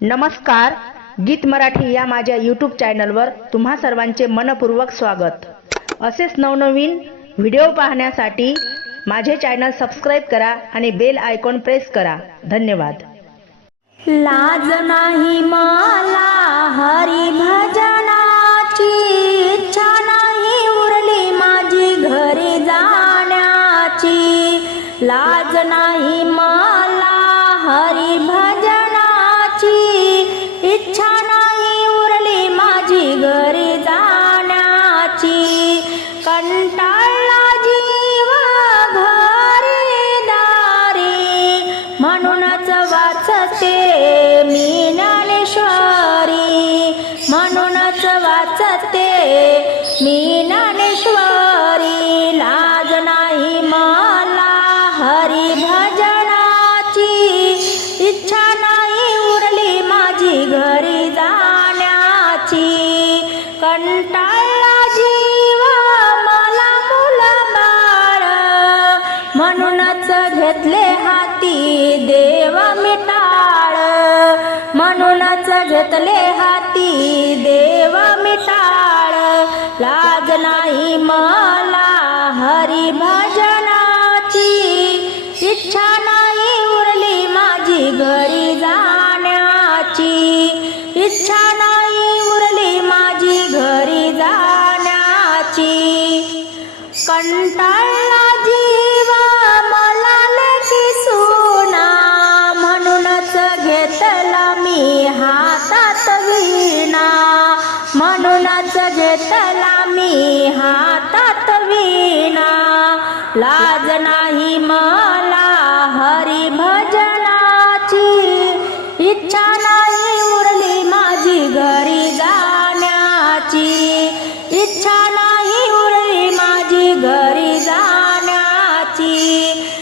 नमस्कार गीत मराठी या माझ्या यूट्यूब चॅनलवर तुम्हा सर्वांचे मनपूर्वक स्वागत. असेच नवनवीन व्हिडिओ पाहण्यासाठी माझे चॅनल सबस्क्राईब करा आणि बेल आयकॉन प्रेस करा. धन्यवाद. लाज नाही मला हरी भजनाची इच्छा नाही उरली माझी घरी जाण्याची. लाज नाही मला हरी भज इच्छा नाही उरली माझी घरी जाण्याची. कंटाळ कंटाळला जीव मला मुलं बाळ. म्हणूनच घेतले हाती देव मिटाळ म्हणूनच घेतले हाती देव मिटाळ लाज नाही मला हरी भजनाची इच्छा नाही उरली माझी घरी जाण्याची. इच्छा नाही कंटाळला जीव मला लेखी सुना. म्हणूनच घेतला मी हातात विणा. म्हणूनच घेतला मी हातात विणा. लाज नाही मला हरिभ